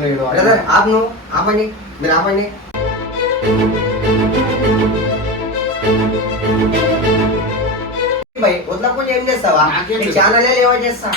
Brother ఆపను ఆపండి మీరు ఆపండి. వదలకుండా ఏం చేస్తావా? నీ ఛానల్ ఏవో చేస్తా.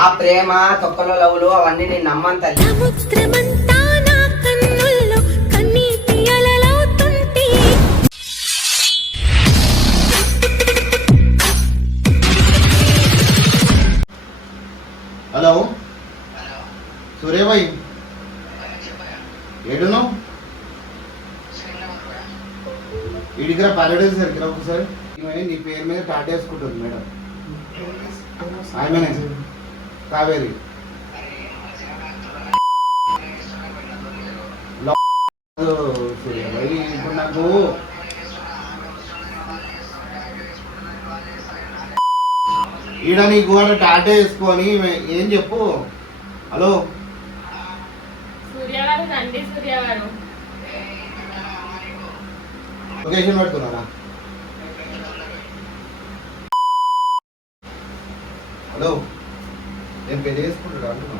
ఆ ప్రేమ తొక్కలో లవ్లు అవన్నీ నేను నమ్మను తల్లి. హలో సూర్యభాయ్ ఏడును ఈ దగ్గర ప్యారడైజ్ సరికి ఒకసారి నీ పేరు మీద టాటా వేసుకుంటుంది మేడం. ఆమెనే కావేరి సూర్యభాయ్ ఇప్పుడు నాకు ఈడ నీకు కూడా టాటా వేసుకొని ఏం చెప్పు. హలో లొకేషన్ పెడుతున్నారా? హలో నేను పెళ్లి చేసుకుంటాడు అంటున్నా.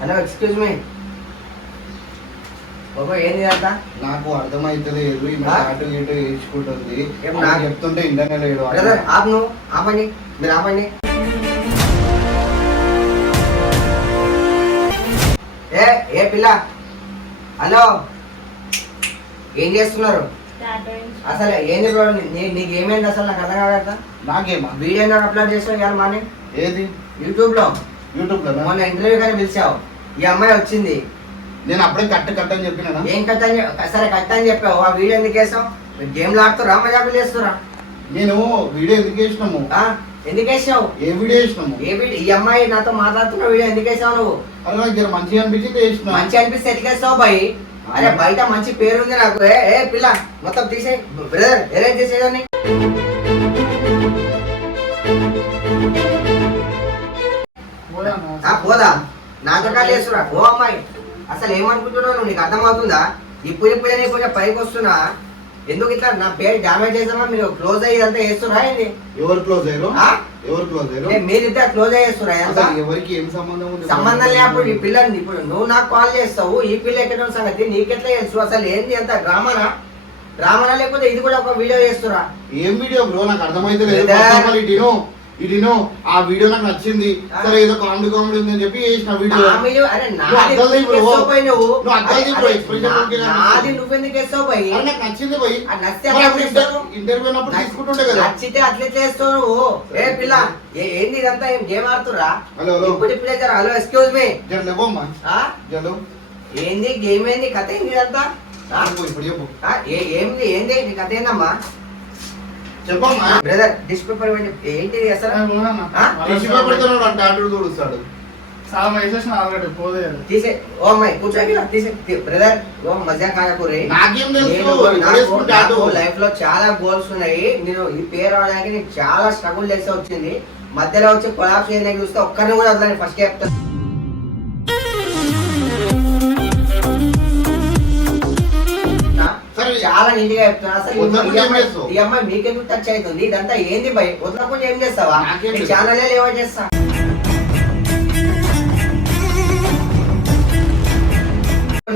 హలో ఎక్స్క్యూజ్ మీ బాబా ఏంది అంట? నాకు అర్థమైతలేదు. అటు ఇటు వేసుకుంటుంది చెప్తుంటే ఇంటనే లేడు. ఆపను ఆపండి మీరు ఆపండి. ఏ పిల్ల హలో ఏం చేస్తున్నారు అసలు? ఏంది బ్రో నీకు ఏమైంది అసలు? నాకు అర్థం కాదు. నాకేమా వీడియో నాకు అప్లోడ్ చేసావు ఇవాళ మార్నింగ్. ఏది? యూట్యూబ్ లో మొన్న ఇంటర్వ్యూ కానీ పిలిచావు. ఈ అమ్మాయి వచ్చింది. నేను అప్పుడే కట్ అని చెప్పినా. ఏం కట్ అని? సరే కట్ అని చెప్పావు. ఆ వీడియో ఎందుకు వేసావు? గేమ్లు ఆడుతురా మజాకులు చేస్తురా? నేను వీడియో ఎందుకు వేసినాము? ఎందుకు వేసావు? ఏ వీడియో వేసినాము? ఏ వీడియో? ఈ అమ్మాయి నాతో మాట్లాడుతున్న వీడియో ఎందుకు వేసావు నువ్వు? అదే నాకు మంచిగా అనిపించింది వేసిన. మంచి అనిపిస్తే ఎట్లా వేస్తావు బాయ్? అరే బయట మంచి పేరు ఉంది నాకు. ఏ పిల్ల మొత్తం తీసే బ్రదర్ అరేంజ్ చేసేదాన్ని. పోదా నాతో కాదు వేస్తురా. ఓ అమ్మాయి అసలు ఏమనుకుంటున్నావు? నీకు అర్థమవుతుందా? ఇప్పుడే నీకు కొంచెం పైకి వస్తున్నా. ఎందుకు ఇట్లా నా పేరు డామేజ్ చేసామా? మీరు క్లోజ్ అయ్యేదంతా వేస్తురా? ఏంది? ఎవరు క్లోజ్ అయ్యారు? ఎవరు క్లోజ్ అయ్యారు? మీరిద్దరు క్లోజ్ అయ్యేస్తురా? ఎవరికి ఏం సంబంధం ఉంది? సంబంధం లేనప్పుడు ఈ పిల్లని ఇప్పుడు నువ్వు నాకు కాల్ చేస్తావు. ఈ పిల్ల ఎక్కడ సంగతి నీకెట్లా తెలుసు? అసలు ఏంది అంత డ్రామానా లేకపోతే ఇది కూడా ఒక వీడియో చేస్తురా? ఏం వీడియో బ్రో? నాకు అర్థమైతే లేదు. ఇదినో ఆ వీడియో నాకు నచ్చింది. సరే ఏదో కామెడీ ఉందని చెప్పి చేసిన వీడియో. నువ్వెందుకు వేస్తావు పోయి? నాకు నచ్చింది పోయి. ఇంటర్వ్యూ తీసుకుంటుండే కదా. నచ్చితే అట్లే చేస్తావు నువ్వు. ఏ పిల్ల ఏంది ఇదంతా? ఏం గేమ్ ఆడుతురా? హలో ఎక్స్క్యూజ్ మీ ఏంది గేమ్? ఏంది కథ? ఏంది ఇదంతా? ఏంది ఏంది నీ కథ? ఏందమ్మా చెప్పమ్మా. బ్రదర్ డిష్ పేపర్ ఏంటి అసలు? తీసే ఓ అమ్మాయి కూర్చోకి తీసే బ్రదర్. ఓ మజా కాయకూరి. లైఫ్ లో చాలా గోల్స్ ఉన్నాయి. నేను ఈ పేరు రావడానికి నేను చాలా స్ట్రగుల్ చేస్తే వచ్చింది. మధ్యలో వచ్చి కొలాప్స్ చేయడానికి చూస్తే ఒక్కరిని కూడా వదలని ఫస్ట్ చెప్తాను. చాలా నీట్ గా చెప్తున్నా. అసలు ఈ అమ్మాయి మీకెందుకు టచ్ అవుతుంది? ఇదంతా ఏంది భయ్? వదలకుండా ఏం చేస్తావా? నీ ఛానల్ ఏవో చేస్తా.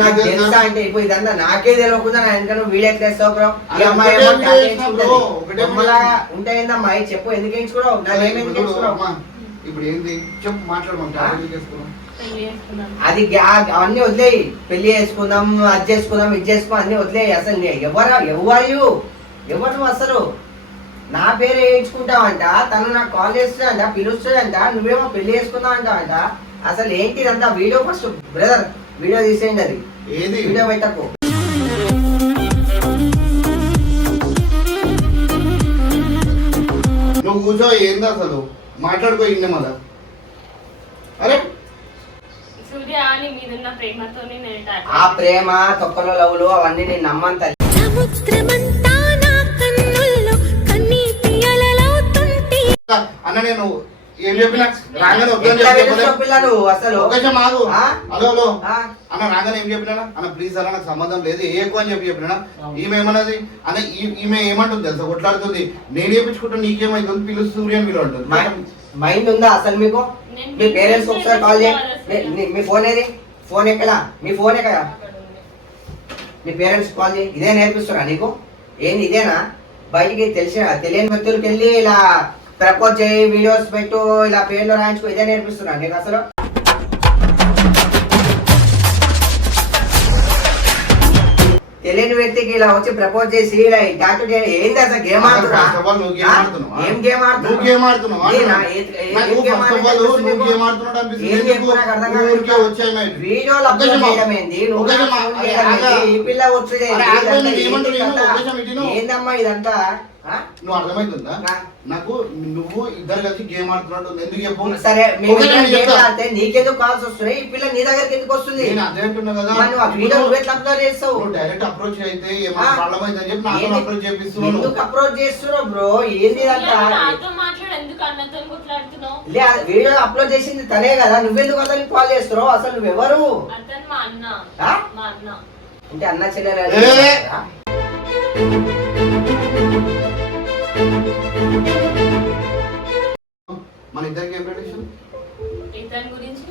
నాకు తెలుసా అంటే ఇప్పుడు ఇదంతా నాకే తెలియకుండా నా వెనక నువ్వు వీడియో చేస్తావు బ్రో. ఈ అమ్మాయి ఉంటాయిందమ్మా చెప్పు. ఎందుకు వేయించుకోవడం? నాకేమేమి వేయించుకోవడం? ఇప్పుడు ఏంది చెప్పు మాట్లాడమంటా. అది అవన్నీ వదిలేయి. పెళ్లి చేసుకుందాం, అది చేసుకుందాం, ఇది చేసుకుందాం అన్ని వదిలేయి. అసలు ఎవరు నువ్వు? అసలు నా పేరు వేయించుకుంటావంట. తను నాకు కాల్ చేస్తుందంట, పిలుస్తుందంట. నువ్వేమో పెళ్లి చేసుకుందాం అంటావంట. అసలు ఏంటి ఇదంతా? వీడియో ఫస్ట్ బ్రదర్ వీడియో తీసేయండి. అది ఏది వీడియో పెట్టకు. నువ్వు కూర్చో. ఏంది అసలు? మాట్లాడుకో. ఇండి మళ్ళా. అరే ఆ ప్రేమ తొక్కలో లవ్లు అవన్నీ నేను నమ్మను తల్లి. అన్న నేను ఏం చెప్పినా రాగానే వద్దని ఎట్లా చెప్పి తెలుసు పిల్ల నువ్వు అసలు అవకాశం ఆగు. ఆ? హలో హలో ఆ? అన్న రాగానే ఏం చెప్పినా అన్న ప్లీజ్ అన్న నాకు సంబంధం లేదు ఎక్కువ అని చెప్పినా ఈమె ఏమన్నది అన్న ఈమె ఏమంటుంది తెలుసా కొట్లాడుతుంది నేను ఏపించుకుంటా నీకేమైతుంది పిలుస్తూ సూర్య అని పిలవంటుంది. మైండ్ ఉందా అసలు మీకు? మీ పేరెంట్స్ ఒకసారి కాల్ చేయండి. మీ ఫోన్ ఏది? ఫోన్ ఎక్కడా? మీ ఫోన్ ఎక్కడా? మీ పేరెంట్స్ కాల్ చేయి. ఇదే నేర్పిస్తున్నా నీకు? ఏంది ఇదేనా? బయటికి తెలియని వ్యక్తులకి వెళ్ళి ఇలా ప్రపోజ్ చేయి, వీడియోస్ పెట్టు, ఇలా పేర్లు రాయించుకో, ఇదే నేర్పిస్తున్నా నీకు అసలు? తెలియని వ్యక్తికి ఇలా వచ్చి ప్రపోజ్ చేసి ఇలా టాటూ చేయాలి. ఏంది అసలు గేమ్ ఆడుతున్నా? ఏం గేమ్ ఆడుతున్నావు? వీడియోలు అప్లోడ్ చేయడం ఏంది? ఈ పిల్ల వచ్చి ఏందమ్మా ఇదంతా? నువ్వు అర్థమైతుందా? నాకు నువ్వు ఇద్దరు కలిసి గేమ్ ఆడుతున్నాడు ఎందుకు చెప్పు? సరే నీకెందుకు కాల్స్ వస్తున్నాయి? ఈ పిల్ల నీ దగ్గరికి ఎందుకు వస్తుంది? నేను అదే అంటున్నా కదా. నువ్వు ఎట్లా అప్లోడ్ చేస్తావు? నువ్వు డైరెక్ట్ అప్రోచ్ అయితే ఏమైనా ప్రాబ్లం అవుతుందని చెప్పి నాతో అప్రోచ్ చేపిస్తున్నావు. ఎందుకు అప్రోచ్ చేస్తున్నావు బ్రో? ఏంది ఇదంతా? వీడియో అప్లోడ్ చేసింది తనే కదా, నువ్వెందుకు అతనికి కాల్ చేస్తున్నావు? అసలు నువ్వెవరు? అంటే అన్న చెల్లెలు మన ఇద్దరికి ఏం రిలేషన్? గురించి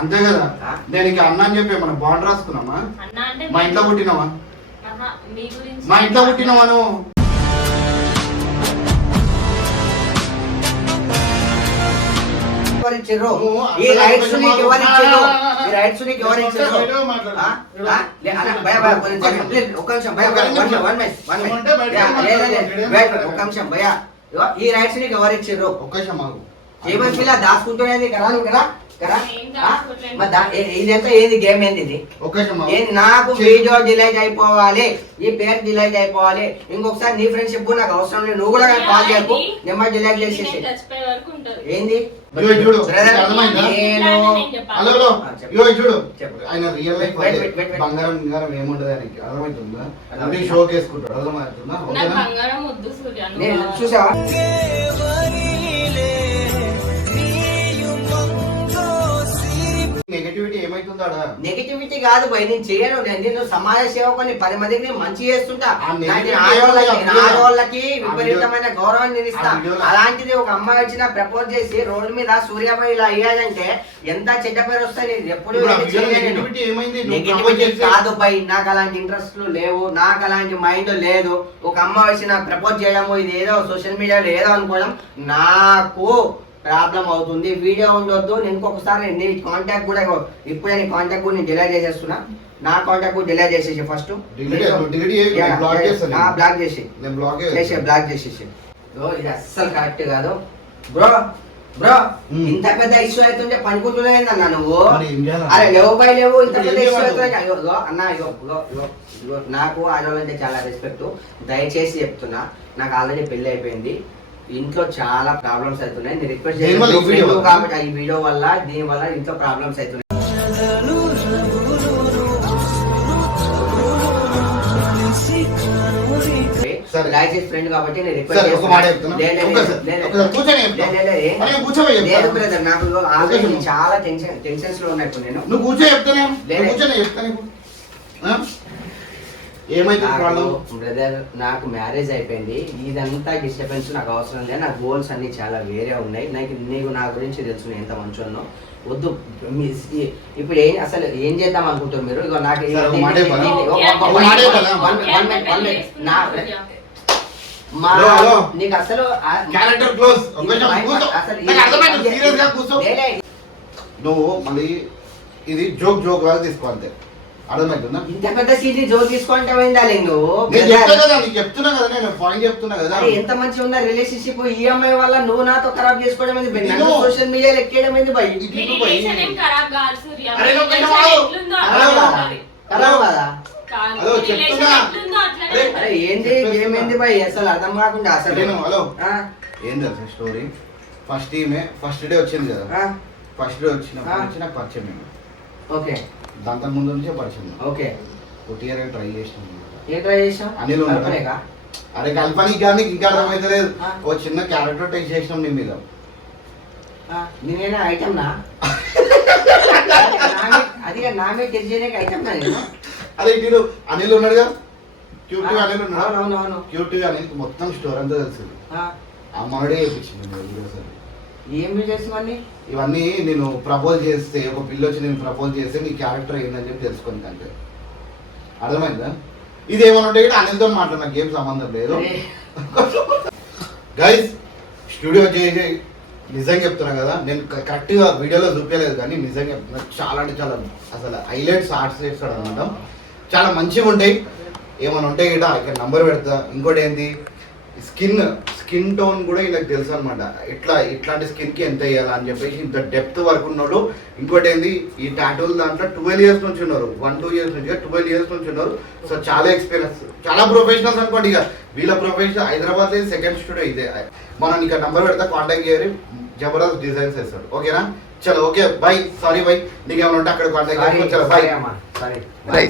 అంతే కదా. నేను ఇక అన్న అని చెప్పి మన బాండ్ రాసుకున్నామా? మా ఇంట్లో పుట్టినావా? మా ఇంట్లో పుట్టినావా నువ్వు? ఈ రైట్స్ నీకు ఎవరిచ్చారు? ఈ రైట్స్ నీకు ఎవరిచ్చారు? ఒక్క నిమిషం భయ, ఈ రైట్స్ నీకు ఎవరిచ్చారు? ఒక్కశం మాకు ఏమని పిల్ల దాచుకుంటున్నది కదా నువ్వు కదా? ఇదంతా ఏది గేమ్ ఏంది ఇది? నాకు వీడియో డిలీట్ అయిపోవాలి, ఈ పేరు డిలీట్ అయిపోవాలి. ఇంకొకసారి నీ ఫ్రెండ్షిప్ నాకు అవసరం లేదు, నువ్వు కూడా కాల్ చేయకు, నెంబర్ డిలీట్ చేసేసి. ఏంది చూడు ఆయన రియల్ లైఫ్ బంగారం బంగారం ఏముంటది ఆయనకి అర్థమవుతుందా? అంటే షోకి వేసుకుంటాడు అర్థమవుతుందా? చూసావా? నెగటివిటీ ఏమైతుందా? నెగటివిటీ కాదు పోయి, నేను చేయను. నేను సమాజ సేవకుని 10 మందికి నేను మంచి చేస్తుంటా. ఆడవాళ్ళకి విపరీతమైన గౌరవాన్ని నేను ఇస్తా. అలాంటిది ఒక అమ్మాయి వచ్చిన ప్రపోజ్ చేసి రోడ్డు మీద సూర్యాబాయి ఇలా అయ్యాడంటే ఎంత చెడ్డ పేరు వస్తాయి. నేను ఎప్పుడు నెగటివిటీ కాదు పోయి, నాకు అలాంటి ఇంట్రెస్ట్లు లేవు, నాకు అలాంటి మైండ్ లేదు. ఒక అమ్మాయి వచ్చిన ప్రపోజ్ చేయడము ఇది ఏదో సోషల్ మీడియాలో ఏదో అనుకోవడం నాకు ప్రాబ్లం అవుతుంది. వీడియో ఉండొద్దు. నేను ఇంకొకసారి నీ కాంటాక్ట్ కూడా ఇప్పుడే నీ కాంటాక్ట్ కూడా నేను డిలీట్ చేసేస్తున్నా. నా కాంటాక్ట్ కూడా డిలీట్ చేసేసి ఫస్ట్ బ్లాక్ చేసేసి. ఇది అస్సలు కరెక్ట్ కాదు బ్రో. ఇంత పెద్ద ఇష్యూ అవుతుంటే పనుకుంటున్నా నువ్వు. అరే లేవు బై లేవు, ఇంత పెద్ద ఇష్యూ అవుతుంది అన్న. ఇగో నాకు ఆడవాళ్ళంటే చాలా రెస్పెక్ట్. దయచేసి చెప్తున్నా, నాకు ఆల్రెడీ పెళ్లి అయిపోయింది, ఇంట్లో చాలా ప్రాబ్లమ్స్ అవుతున్నాయి. నేను రిక్వెస్ట్ చేస్తాను కాబట్టి ఈ వీడియో వల్ల దీని వల్ల ఇంట్లో ప్రాబ్లమ్స్ అవుతున్నాయి. దయచేసి ఫ్రెండ్ కాబట్టి నేను రిక్వెస్ట్ చేస్తాను. లేదు బ్రదర్, నాకు ఆల్రెడీ చాలా టెన్షన్స్ లో ఉన్నాయి. నేను నువ్వు కూర్చో చెప్తానే బ్రదర్, నాకు మ్యారేజ్ అయిపోయింది. ఇదంతా డిస్టర్బెన్స్ నాకు అవసరం లేదు. నా గోల్స్ అన్ని చాలా వేరే ఉన్నాయి. నీకు నా గురించి తెలుసు నేను ఎంత మంచిగా వద్దు. ఇప్పుడు అసలు ఏం చేద్దాం అనుకుంటారు మీరు? ఇగో నాకు నీకు అసలు నువ్వు మళ్ళీ ఇది జోక్ లాగా తీసుకోవాలి. అర్థమవుతుందా? ఇంత పెద్ద సీట్ జోక్ తీసుకుంటా నువ్వు. చెప్తున్నా కదా, నేను పాయింట్ చెప్తున్నా కదా. ఎంత మంచిగా ఉన్న రిలేషన్షిప్ ఈఎంఐ వల్ల నువ్వు నాతో ఖరాబ్ చేసుకోవడం ఏంది? సోషల్ మీడియాలో ఎక్కేయడం ఏంది? ఏంది గేమ్ ఏంది భయ్? అసలు అర్థం కాకుండా అసలు ఏం తెలుసా స్టోరీ? ఫస్ట్ డే వచ్చింది కదా, ఫస్ట్ డే వచ్చిన పరిచయం. ఓకే, దాంతో ముందు నుంచే పరిచయం. ఓకే, కొట్టియర్ ట్రై చేసినాం. ఏ ట్రై చేసాం? అనిల్ అరే కల్పనకి కానీ ఇంకా అర్థమైతే లేదు. ఓ చిన్న క్యారెక్టర్ టెస్ట్ చేసినాం నీ మీద. నేనేనా ఐటమ్ నా అది నా మీద టెస్ట్ చేయడానికి ఐటమ్ నా నేను. అదే ఇటు అనిల్ ఉన్నాడుగా, క్యూటీ అనిల్ ఉన్నాడు. అవునవును. క్యూటీ అనిల్ మొత్తం స్టోర్ అంతా తెలుసు. అమ్మడే చేయించింది. ఏం చేసి ఇవన్నీ నేను ప్రపోజ్ చేస్తే, ఒక పిల్ల వచ్చి నేను ప్రపోజ్ చేస్తే నీ క్యారెక్టర్ ఏందని చెప్పి తెలుసుకుంది అంటే అర్థమైందా? ఇది ఏమన్నా ఉంటే అనిల్తో మాట్లాడు, నాకు ఏం సంబంధం లేదు. గైస్ స్టూడియో చేసి నిజంగా చెప్తున్నా కదా, నేను కరెక్ట్గా వీడియోలో చూపించలేదు కానీ నిజంగా చెప్తున్నా, చాలా అంటే చాలా అసలు హైలైట్స్ ఆర్ట్స్ చేస్తాడు అనమాట. చాలా మంచిగా ఉంటాయి. ఏమైనా ఉంటే గిట ఇక్కడ నంబర్ పెడతా. ఇంకోటి ఏంటి, స్కిన్ టోన్ కూడా వీళ్ళకి తెలుసు అనమాట, ఇట్లాంటి స్కిన్కి ఎంత వేయాలి అని చెప్పేసి ఇంత డెప్త్ వరకు ఉన్నాడు. ఇంకోటి ఏంది, ఈ టాటూల దాంట్లో 12 years నుంచి ఉన్నారు, 1-2 years నుంచి 12 years నుంచి ఉన్నారు. సో చాలా ఎక్స్పీరియన్స్, చాలా ప్రొఫెషనల్స్ అనుకోండి. ఇక వీళ్ళ ప్రొఫెషన్ హైదరాబాద్ సెకండ్ స్టూడియో ఇదే. మనం ఇక్కడ నంబర్ పెడతా, కాంటాక్ట్ చేయరు, జబర్దస్త్ డిజైన్స్ వేస్తాడు. ఓకేనా? చలో ఓకే బై. సారీ బై, నీకేమైనా ఉంటే అక్కడ కాంటాక్ట్ చేసి. చలో బై.